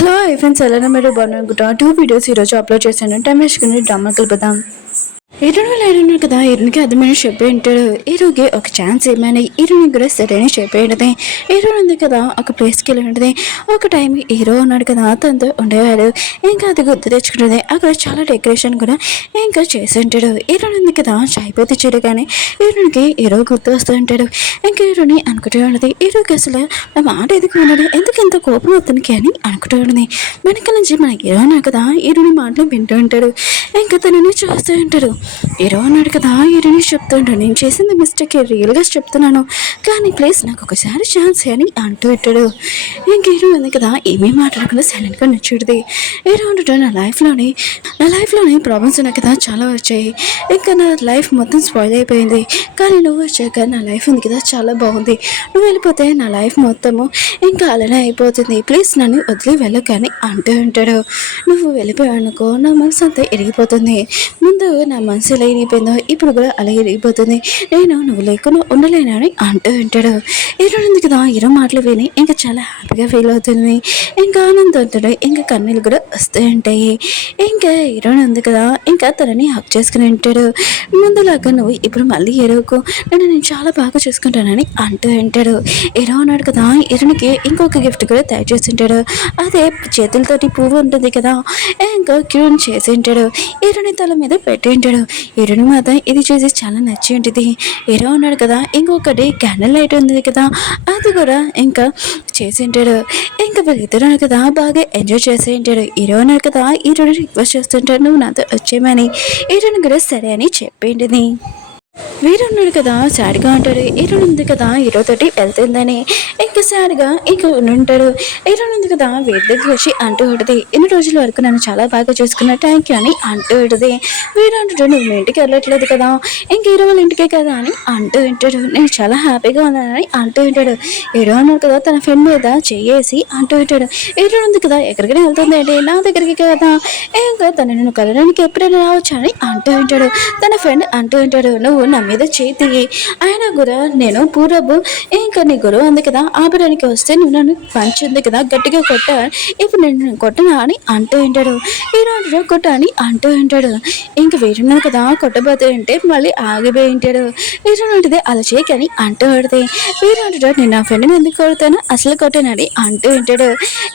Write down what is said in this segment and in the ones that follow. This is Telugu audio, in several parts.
హలో ఫ్రెండ్స్ ఎలా మీరు బాగున్నారనుకుంటా 2 వీడియోస్ ఈరోజు అప్లోడ్ చేశాను. టైం వేసుకుని డ్రామా కలుపుదాం. హీరోని లేడున్నాడు కదా, హీరోనికి అర్థమైన చెప్పి ఉంటాడు. హీరోకి ఒక ఛాన్స్ ఏమైనా హీరోని కూడా సరైన చెప్పి ఉంటుంది. హీరో ఉంది కదా, ఒక ప్లేస్కి వెళ్ళి ఉంటుంది. ఒక టైం హీరో ఉన్నాడు కదా, తనతో ఉండేవాడు. ఇంకా అది గుర్తు తెచ్చుకుంటుంది. అక్కడ చాలా డెకరేషన్ కూడా ఇంకా చేసి ఉంటాడు. హీరోని ఉంది కదా, చాయిపోతే చెడు కానీ హీరోనికి హీరో గుర్తు వస్తూ ఉంటాడు. ఇంకా హీరోని అనుకుంటూ ఉంటుంది. హీరోకి అసలు నా మాట ఎందుకు విన్నాడు, ఎందుకు ఇంత కోపం అతనికి అని అనుకుంటూ ఉంటుంది. వెనక నుంచి మన హీరో ఉన్నా కదా, హీరోని మాటలు వింటూ ఉంటాడు. ఇంకా తనని చూస్తూ ఉంటాడు. హీరో అన్నాడు కదా, హీరోని చెప్తుంటాడు, నేను చేసింది మిస్టేక్ రియల్గా చెప్తున్నాను, కానీ ప్లీజ్ నాకు ఒకసారి ఛాన్స్ అని అంటూ ఉంటాడు. ఇంక హీరో ఉంది కదా, ఏమీ మాట్లాడకుండా సైలెంట్గా నచ్చుడుది. హీరో అంటాడు, నా లైఫ్లోని ప్రాబ్లమ్స్ ఉన్నాయి కదా, చాలా వచ్చాయి. ఇంకా నా లైఫ్ మొత్తం స్పాయిల్ అయిపోయింది, కానీ నువ్వు వచ్చాక నా లైఫ్ ఉంది కదా చాలా బాగుంది. నువ్వు వెళ్ళిపోతే నా లైఫ్ మొత్తము ఇంకా అలానే అయిపోతుంది, ప్లీజ్ నన్ను వదిలి వెళ్ళకని అంటూ ఉంటాడు. నువ్వు వెళ్ళిపోయానుకో నా మనసు అంతా ఇరిగిపోతుంది. ముందు నా మనసు ఎలా ఇరిగిపోయిందో ఇప్పుడు కూడా అలా ఇరిగిపోతుంది. నువ్వు లేకుండా ఉండలేనని అంటూ ఉంటాడు. హీరో ఉంది కదా, హీరో మాటలు విని ఇంకా చాలా హ్యాపీగా ఫీల్ అవుతుంది. ఇంకా ఆనందంతో ఇంకా కన్నీళ్ళు కూడా వస్తూ ఉంటాయి. ఇంకా హీరోని ఉంది కదా, ఇంకా తనని హక్ చేసుకుని ఉంటాడు. ముందులాగా నువ్వు ఇప్పుడు మళ్ళీ హీరోకు నేను చాలా బాగా చూసుకుంటానని అంటూ ఉంటాడు. హీరో ఉన్నాడు కదా, హీరోనికి ఇంకొక గిఫ్ట్ కూడా తయారు చేసి ఉంటాడు. అదే చేతులతోటి పువ్వు ఉంటుంది కదా, ఇంకా క్యూన్ చేసి ఉంటాడు. హీరోని తల మీద పెట్టి ఉంటాడు. హీరోని మాత్రం ఇది చూసి చాలా నచ్చి ఉంటుంది. హీరో ఉన్నాడు కదా, ఇంకొకటి క్యాండిల్ లైట్ ఉంది కదా, అది కూడా ఇంకా చేసి ఉంటాడు. ఇంకా వీళ్ళిద్దరు కదా బాగా ఎంజాయ్ చేసి ఉంటాడు. హీరో ఉన్నాడు కదా, హీరోని రిక్వెస్ట్ చేస్తుంటాడు, నువ్వు నాతో వచ్చేయమని. హీరోని కూడా సరే అని చెప్పింది. వీరు ఉన్నాడు కదా, సాడ్గా ఉంటాడు. హీరోని ఉంది కదా, హీరోతోటి వెళ్తుందని ఇంకా సాడ్గా ఇంకా ఉంటాడు. హీరోని ఉంది కదా, వీరి దగ్గర వచ్చి అంటూ ఉంటుంది, ఎన్ని రోజుల వరకు నన్ను చాలా బాగా చూసుకున్న థ్యాంక్ యూ అని అంటూ ఉంటుంది. వీరు అంటాడు, నువ్వు మీ ఇంటికి వెళ్ళట్లేదు కదా, ఇంక హీరో వాళ్ళ ఇంటికే కదా అని అంటూ ఉంటాడు. నేను చాలా హ్యాపీగా ఉన్నానని అంటూ ఉంటాడు. హీరో అన్నాడు కదా, తన ఫ్రెండ్ మీద చేసి అంటూ ఉంటాడు. హీరో ఉంది కదా, ఎక్కడికైనా వెళ్తుంది అంటే నా దగ్గరికి కదా, ఇంకా తను నేను కలడానికి ఎప్పుడైనా రావచ్చు అని అంటూ ఉంటాడు. తన ఫ్రెండ్ అంటూ ఉంటాడు, నువ్వు నా మీద చేతి అయినా కూడా నేను పూర్వపు ఇంకా నీ గురువు ఉంది కదా, ఆపడానికి వస్తే నువ్వు నన్ను పంచుంది కదా గట్టిగా కొట్ట, ఇప్పుడు నేను కొట్టనా అని అంటూ ఉంటాడు. హీరో కొట్ట అని అంటూ ఉంటాడు. ఇంక వీరున్నాడు కదా, కొట్టబోతే అంటే మళ్ళీ ఆగిపోయి ఉంటాడు. హీరో ఉంటుంది అలా చేయకని అంటూ పడితే హీరో అంటాడు, నేను నా ఫ్రెండ్ని ఎందుకు కొడతాను, అసలు కొట్టానని అంటూ ఉంటాడు.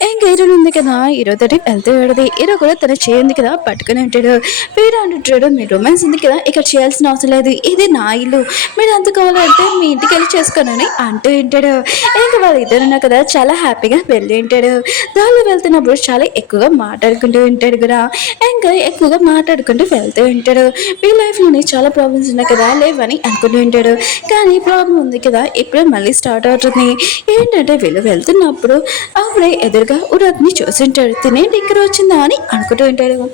ఇంక హీరో ఉంది కదా, హీరోతోటి వెళ్తూ పడది. హీరో కూడా తన చేయింది కదా పట్టుకుని ఉంటాడు. హీరో అంటాడు, మీ రొమాన్స్ ఉంది కదా, ఇక్కడ చేయాల్సిన అవసరం లేదు, ఇది నా ఇల్లు, మీరు ఎంత కావాలంటే మీ ఇంటికి వెళ్ళి చేసుకోనని అంటూ ఉంటాడు. ఇంకా వాళ్ళు ఇద్దరున్నా కదా చాలా హ్యాపీగా వెళ్ళి ఉంటాడు. దానిలో వెళ్తున్నప్పుడు చాలా ఎక్కువగా మాట్లాడుకుంటూ ఉంటాడు కూడా, ఇంకా ఎక్కువగా మాట్లాడుకుంటూ వెళ్తూ ఉంటాడు. మీ లైఫ్లోని చాలా ప్రాబ్లమ్స్ ఉన్నాయి కదా, లేవని అనుకుంటూ ఉంటాడు. కానీ ప్రాబ్లం ఉంది కదా, ఇప్పుడే మళ్ళీ స్టార్ట్ అవుతుంది. ఏంటంటే వీళ్ళు వెళ్తున్నప్పుడు అప్పుడే ఎదురుగా ఉరత్ని చూసింటాడు. తినేంటి ఇక్కడ వచ్చిందా అని అనుకుంటూ ఉంటాడు.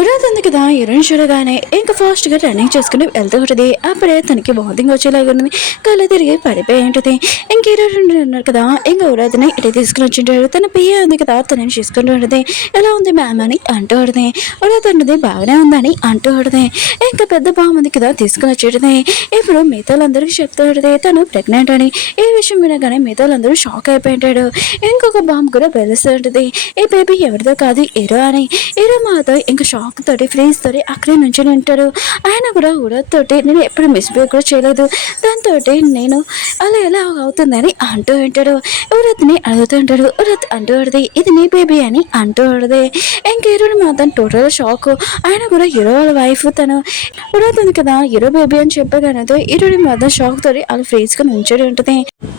ఉరాత్ ఉంది కదా, హీరోయిన్ చూడగానే ఇంకా ఫాస్ట్గా రన్నింగ్ చేసుకుని వెళ్తూ ఉంటుంది. అప్పుడే తనకి వాంతింగ్ వచ్చేలాగా ఉంటుంది, కళ్ళు తిరిగి పడిపోయి ఉంటుంది. ఇంక హీరోయిన్ ఉన్నారు కదా, ఇంకా ఉరాత్ని ఇటు తీసుకుని వచ్చింటాడు. తన పియ్య ఉంది కదా, తనని చూసుకుంటూ ఉంటుంది. ఎలా ఉంది మ్యామ్ అని అంటూ ఉంటుంది. ఉరాత్ ఉంటుంది బాగానే ఉందని అంటూ ఉంటుంది. ఇంకా పెద్ద బామ్ ఉంది కదా, తీసుకుని వచ్చేటది. ఇప్పుడు మిగతాలందరికీ చెప్తూ ఉంటుంది తను ప్రెగ్నెంట్ అని. ఈ విషయం వినగానే మిగతాలందరూ షాక్ అయిపోయి ఉంటాడు. ఇంకొక బామ్ కూడా బెదిరిస్తూ ఉంటుంది, ఈ బేబీ ఎవరిదో కాదు హీరో అని. హీరో మాతో ఇంకా షాక్ తోటి ఫ్రీజ్ తోటి అక్కడే నుంచి ఉంటాడు. ఆయన కూడా ఉరత్తోటి నేను ఎప్పుడు మిస్బిహేవ్ కూడా చేయలేదు, దాంతో నేను అలా ఎలా అవుతుందని అంటూ ఉంటాడు. ఉరత్ని అడుగుతూ ఉంటాడు. ఉరత్ అంటూ ఉంటుంది, ఇది నీ బేబీ అని అంటూ ఉంటుంది. ఇంక హీరోని మాత్రం టోటల్ షాక్. ఆయన కూడా హీరో వాళ్ళ వైఫ్ తను ఉరత్ ఉంది కదా, హీరో బేబీ అని చెప్పగానే హీరోని మాత్రం షాక్ తోటి అలా ఫ్రీజ్గా నుంచోడి ఉంటుంది.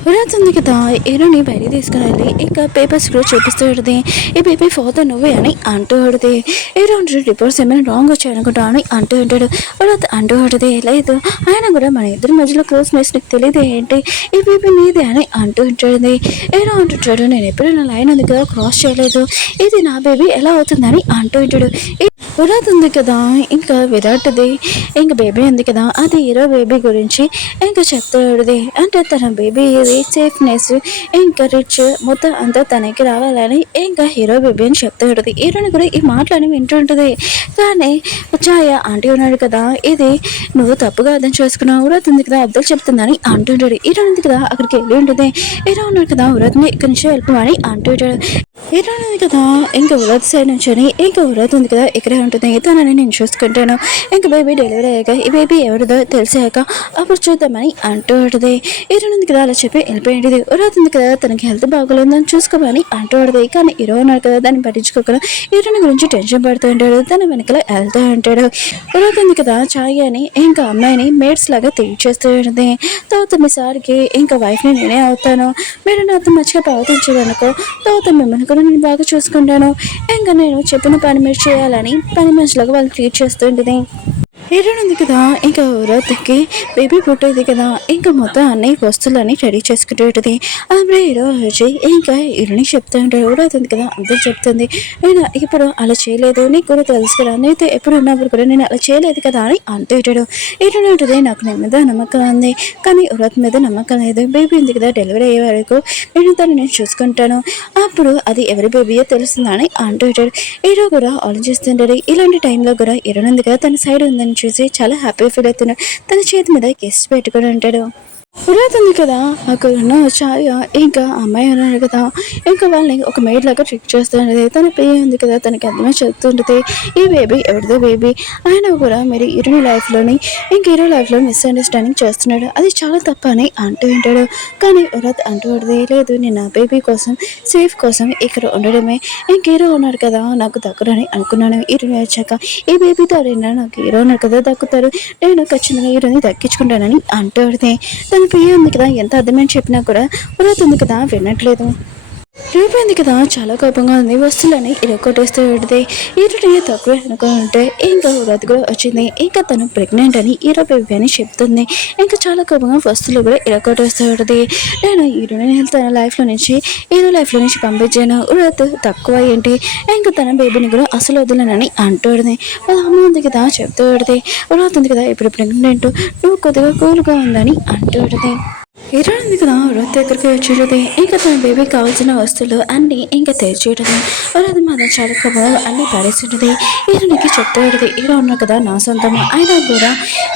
ఉరత్ ఉంది కదా, హీరోని బయట తీసుకుని వెళ్ళి ఇంకా పేపర్స్ కూడా చూపిస్తూ ఉంటుంది. ఈ బేబీ ఫాదర్ నువ్వే అని అంటూ ఉంటుంది. హీరో రిపోర్ట్స్ ఏమైనా రాంగ్ వచ్చాయి అనుకుంటా అని అంటూ ఉంటాడు. ఉరత్ అంటూ ఉంటుంది, లేదు ఆయన కూడా మన ఇద్దరి మధ్యలో క్లోజ్నెస్ నీకు తెలియదు ఏంటి, ఈ బేబీ నీదే అని అంటూ ఉంటుంది. హీరో అంటుంటాడు, నేను ఎప్పుడైనా లైన్ ఉంది కదా క్రాస్ చేయలేదు, ఇది నా బేబీ ఎలా అవుతుందని అంటూ ఉంటాడు. విరాట్ ఉంది కదా, ఇంకా విరాట్ది ఇంకా బేబీ ఉంది కదా, అది హీరో బేబీ గురించి ఇంకా చెప్తాడుది. అంటే తన బేబీ ఇది సేఫ్నెస్ ఇంకా రిచ్ మొత్తం అంతా తనకి రావాలని ఇంకా హీరో బేబీ అని చెప్తాడుది. హీరోని కూడా ఈ మాటలని వింటుంటుంది. కానీ ఛాయ ఆంటీ ఉన్నాడు కదా, ఇది నువ్వు తప్పుగా అర్థం చేసుకున్నావు, విరాట్ ఉంది కదా అర్థం చెప్తుందని అంటుంటాడు. హీరో ఉంది కదా అక్కడికి వెళ్ళి ఉంటుంది. హీరో ఉన్నాడు కదా విరాట్ని ఇక్కడి నుంచి వెళ్ళిపోమని అంటుంటాడు. హీరో ఉంది కదా ఇంకా విరాట్ సైడ్ నుంచి ఇంకా విరాట్ ఉంది కదా ఇక్కడే ఉంటుంది, తనని నేను చూసుకుంటాను, ఇంకా బేబీ డెలివరీ అయ్యాక ఈ బేబీ ఎవరిదో తెలిసాక అప్పుడు చూద్దామని అంటూ ఉంటుంది. హీరో ఉంది కదా అలా చెప్పి వెళ్ళిపోయింది. విరాట్ ఉంది కదా తనకి హెల్త్ బాగోలేదని చూసుకోమని అంటూ ఉంటుంది. కానీ హీరో ఉన్నాడు కదా దాన్ని పట్టించుకోకుండా హీరోని గురించి టెన్షన్ పడుతూ ఉంటాడు. తన వెనకల వెళ్తూ ఉంటాడు. విరాట్ ఉంది కదా ఛాయ్ అని ఇంకా అమ్మాయిని మేడ్స్ లాగా చేస్తూ ఉంటుంది. తర్వాత మీ సార్కి ఇంకా వైఫ్ని నేనే అవుతాను, మీరు నాతో మంచిగా ప్రవర్తించేదనుకో, తర్వాత మిమ్మల్ని కూడా నేను బాగా చూసుకుంటాను, ఇంకా నేను చెప్పిన పని మీరు చేయాలని పని మనుషులకు వాళ్ళు ట్రీట్ చేస్తూ ఉంటుంది. హీరో ఉంది కదా ఇంకా విరాట్కి బేబీ పుట్టేది కదా, ఇంకా మొత్తం అన్ని వస్తువులని రెడీ చేసుకుంటూ ఉంటుంది. అప్పుడే హీరో వచ్చి ఇంకా హీరోని చెప్తూ ఉంటాడు. విరాట్ ఉంది కదా అందరూ చెప్తుంది, నేను ఇప్పుడు అలా చేయలేదు, నీకు కూడా తెలుసు కదా, నేనైతే ఎప్పుడు ఉన్నప్పుడు కూడా నేను అలా చేయలేదు కదా అని అంటూ ఉంటాడు. హీరోని ఉంటుంది నాకు నీ మీద నమ్మకం ఉంది, కానీ విరాట్ మీద నమ్మకం లేదు, బేబీ ఉంది కదా డెలివరీ అయ్యే వరకు నేను చూసుకుంటాను, అప్పుడు అది ఎవరి బేబీయో తెలుస్తుందని అంటూ ఉంటాడు. హీరో కూడా ఆలోచిస్తుంటాడు. ఇలాంటి టైంలో కూడా హీరోని ఉంది కదా తన సైడ్ ఉందని చూసి చాలా హ్యాపీ ఫీల్ అవుతున్నాడు. తన చేతి మీద కిస్ పెట్టుకుని ఉంటాడు. విరాట్ ఉంది కదా అక్కడ ఛాయ ఇంకా అమ్మాయి ఉన్నాడు కదా, ఇంకా వాళ్ళని ఒక మేడ్ లాగా ట్రిక్ చేస్తుంటది. తన పేరు ఉంది కదా తనకి అర్థమే చెప్తుంటుంది, ఈ బేబీ ఎవరిదో బేబీ ఆయన కూడా మీరు హీరోని లైఫ్లోని ఇంక హీరో లైఫ్లో మిస్అండర్స్టాండింగ్ చేస్తున్నాడు, అది చాలా తప్ప అని అంటూ ఉంటాడు. కానీ విరాట్ అంటూ ఉంటుంది, లేదు నేను నా బేబీ కోసం సేఫ్ కోసం ఇక్కడ ఉండడమే, ఇంక హీరో ఉన్నాడు కదా నాకు దక్కురని అనుకున్నాను, హీరోని వచ్చాక ఈ బేబీతో నాకు హీరో ఉన్నాడు కదా దక్కుతారు, నేను ఖచ్చితంగా హీరోని దక్కించుకుంటానని అంటూ ఉంటుంది. తన పేరు ఉంది కదా ఎంత అర్థమని చెప్పినా కూడా విరాట్ ఉంది కదా వినట్లేదు. రూపాయింది కదా చాలా కోపంగా ఉంది, వస్తువులని ఇరగొట్టేస్తూ ఉంటుంది. ఈరోజు తక్కువ అనుకుంటే ఇంకా విరాట్ కూడా వచ్చింది, ఇంకా తను ప్రెగ్నెంట్ అని హీరో బేబీ అని చెప్తుంది. ఇంకా చాలా కోపంగా వస్తువులు కూడా ఇరగొట్టేస్తూ ఉంటుంది. నేను హీరోని తన లైఫ్లో నుంచి హీరో లైఫ్లో నుంచి పంపించాను, విరాట్ తక్కువ ఏంటి, ఇంకా తన బేబీని కూడా అసలు వదలనని అంటుంది. వాళ్ళ అమ్మ ఉంది కదా చెప్తూ ఉంటుంది, విరాట్ ఉంది కదా ఇప్పుడు ప్రెగ్నెంట్, నువ్వు కొద్దిగా కూల్గా ఉందని అంటుంది. హీరో ఉంది కదా విరాట్ దగ్గరికి వచ్చేది, ఇంకా తన బేబీకి కావాల్సిన వస్తువులు అన్నీ ఇంకా తెరిచేయటది. విరాట్ మాత్రం చాలా కోపంగా అన్నీ పడేస్తుంటుంది. హీరోనికి చెప్తూ ఉంటుంది, హీరో ఉన్నావు కదా నా సొంతం, అయినా కూడా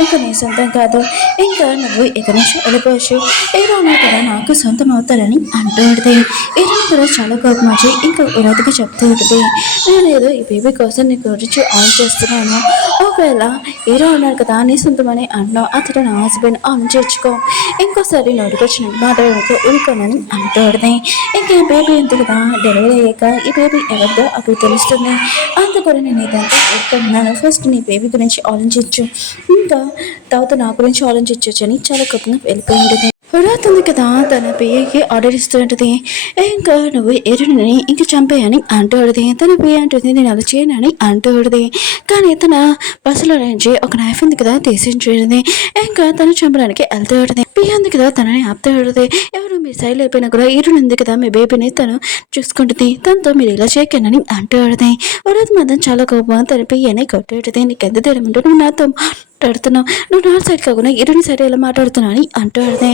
ఇంకా నీ సొంతం కాదు, ఇంకా నువ్వు ఇక నుంచి వెళ్ళిపోవచ్చు, హీరో ఉన్నావు కదా నాకు సొంతం అవుతాడని అంటూ ఉంటుంది. హీరోని కూడా చాలా కోపం వచ్చి ఇంకా విరాట్కి చెప్తూ ఉంటుంది, నేను ఏదో ఈ బేబీ కోసం నీ గురించి ఆన్ చేస్తున్నాను, ఒకవేళ హీరో ఉన్నాడు కదా నీ సొంతమని అంటున్నావు, అతడు నా హస్బెండ్ ఆన్ చేర్చుకో, ఇంకోసారి నోటికి వచ్చినట్టు మాట్లాడక ఊరుకోనని అంటాడుది. ఇంకా ఈ బేబీ ఎంత కదా డెలివరీ అయ్యాక ఈ బేబీ ఎవరిదో అప్పుడు తెలుస్తుంది, అందుకని నేను ఇదంతా ఎక్కడున్నాను, ఫస్ట్ నీ బేబీ గురించి ఆలోచించు, ఇంకా తర్వాత నా గురించి ఆలోచించవచ్చు అని చాలా కోపంగా వెళ్ళిపోయింది. విరాట్ ఉంది కదా తన పిఏకి ఆర్డర్ ఇస్తూ ఉంటుంది, ఇంకా నువ్వు ఎరుడిని ఇంక చంపేయని అంటూడది. తన పిఏ అంటుంది నేను అలా చేయనని అంటూడది. కానీ తన బస్సులో నుంచి ఒక నైఫ్ ఉంది కదా తీసించుంటుంది, ఇంకా తను చంపడానికి వెళ్తూ ఉంటుంది. పిఏ ఉంది కదా తనని ఆపుతూ ఉంటుంది, ఎవరు మీ సైడ్ అయిపోయినా కూడా ఎరుడు ఉంది కదా మీ బేబీని తను చూసుకుంటుంది, తనతో మీరు ఇలా చేయకనని అంటూడది. విరాట్ మాత్రం చాలా కోపం తన పిఏని కొట్టేటది, నీకు ఎంత తెలియమంటే నువ్వు నాతో మాట్లాడుతున్నావు, నువ్వు నా సైడ్ కాకుండా ఇరుని సైడ్ ఎలా మాట్లాడుతున్నావు అని అంటూ ఆడితే,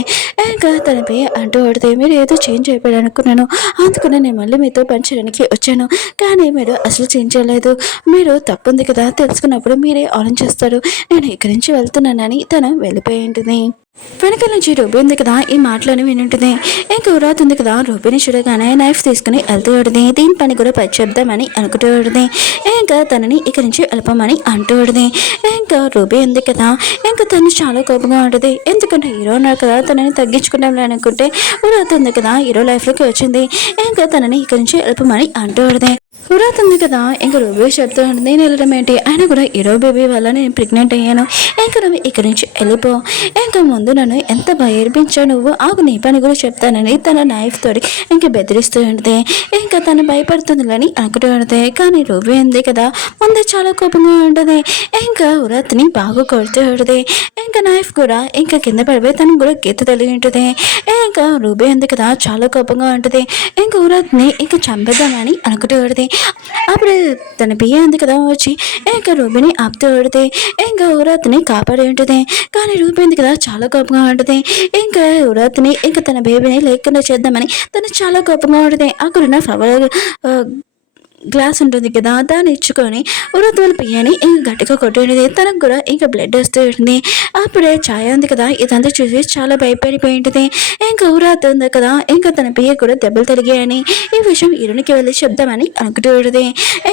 ఇంకా తనపై అంటూ ఆడితే మీరు ఏదో చేంజ్ అయిపోయాడు అనుకున్నాను, అందుకనే నేను మళ్ళీ మీతో పనిచేయడానికి వచ్చాను, కానీ మీరు అసలు చేంజ్ చేయలేదు, మీరు తప్పుంది కదా తెలుసుకున్నప్పుడు మీరే ఆలోచిస్తారు, నేను ఇక్కడి నుంచి వెళ్తున్నానని తను వెళ్ళిపోయి ఉంటుంది. వెనకాల నుంచి రూబీ ఉంది కదా ఈ మాటలోనే వినుంటుంది. ఇంకా విరాట్ ఉంది కదా రూబీని చూడగానే నైఫ్ తీసుకుని వెళ్తూ ఉంటుంది, దీని పని కూడా పచ్చేద్దామని అనుకుంటూ ఉంటుంది, ఇంకా తనని ఇక్కడి నుంచి వెళ్ళపమని అంటూ ఉంటుంది. ఇంకా రూబీ ఉంది కదా ఇంకా తను చాలా కోపంగా ఉంటుంది, ఎందుకంటే హీరో ఉన్నారు కదా తనని తగ్గించుకుంటాం అనుకుంటే విరాట్ ఉంది కదా హీరో లైఫ్లోకి వచ్చింది, ఇంకా తనని ఇక్కడి నుంచి వెళ్ళపమని అంటూ ఉంటుంది. విరాట్ ఉంది కదా ఇంకా రూబీ చెప్తూ ఉంటుంది, నేను వెళ్ళడం ఏంటి, అయినా కూడా హీరో బేబీ వల్ల నేను ప్రెగ్నెంట్ అయ్యాను, ఇంకా నువ్వు ఇక్కడి నుంచి వెళ్ళిపో, ఇంకా ముందు నన్ను ఎంత భయపించావు నువ్వు, ఆగు నీ పని కూడా చెప్తానని తన నైఫ్ తోడి ఇంకా బెదిరిస్తూ ఉంటుంది. ఇంకా తను భయపడుతుందని అనుకుంటూ ఉంటుంది, కానీ రూబీ ఉంది కదా ముందు చాలా కోపంగా ఉంటుంది, ఇంకా విరాట్ని బాగా కొడుతూ ఉంటుంది, ఇంకా నైఫ్ కూడా ఇంకా కింద పడిపోయి తను కూడా గీత తెలియ ఉంటుంది. ఇంకా రూబీ ఉంది కదా చాలా కోపంగా ఉంటుంది, ఇంకా విరాట్ని ఇంకా చంపేద్దామని అనుకుంటూ ఉంటుంది. అప్పుడు తన పియ్య ఉంది కదా వచ్చి ఇంకా రూబీని ఆపుతూ ఉంటుంది. ఇంకా ఉరాత్ని కాపాడి ఉంటుంది. కానీ రూబీ ఉంది కదా చాలా కోపంగా ఉంటుంది. ఇంకా ఉరాత్ని ఇంకా తన బేబీని లేకుండా చేద్దామని తను చాలా కోపంగా ఉంటుంది. అక్కడున్న ఫ్లవర్ గ్లాస్ ఉంటుంది కదా దాన్ని ఇచ్చుకొని ఉరత్ వాళ్ళ పియ్యని ఇంకా గట్టిగా కొట్టేది. తనకు కూడా ఇంకా బ్లడ్ వస్తూ ఉంటుంది. అప్పుడే ఛాయ ఉంది కదా ఇదంతా చూసి చాలా భయపడిపోయి ఉంటుంది. ఇంకా ఉరాత్ ఉంది కదా ఇంకా తన పియ్య కూడా దెబ్బలు తగిలాయని ఈ విషయం ఇరునికి వెళ్ళి చెప్దామని అనుకుంటూ ఉంటుంది.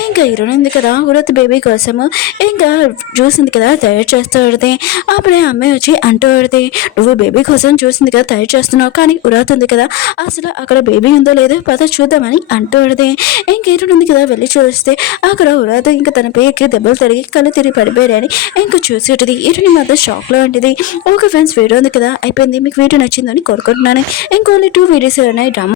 ఇంకా ఇరుని ఉంది కదా ఉరత్ బేబీ కోసము ఇంకా జ్యూస్ ఉంది కదా తయారు చేస్తూ ఉంటుంది. అప్పుడే అమ్మాయి వచ్చి అంటూ ఉంటుంది, నువ్వు బేబీ కోసం జ్యూస్ ఉంది కదా తయారు చేస్తున్నావు, కానీ ఉరాత్ ఉంది కదా అసలు అక్కడ బేబీ ఉందో లేదో పద చూద్దామని అంటూ ఉంటుంది. ఇంకా ఇరుని ఉంది కదా వెళ్ళి చూస్తే అక్కడ ఉరాత్ ఇంకా తన పేరుకి దెబ్బలు తగిలి కళ్ళు తిరిగి పడిపోయారని ఇంకా చూసేటది. ఇటుని మాత్రం షాక్ లో ఉంటుంది. ఓకే ఫ్రెండ్స్, వీడియో ఉంది కదా అయిపోయింది. మీకు వీడియో నచ్చిందని కోరుకుంటున్నాను. ఇంకోన్లీ 2 వీడియోస్ ఉన్నాయి డ్రామా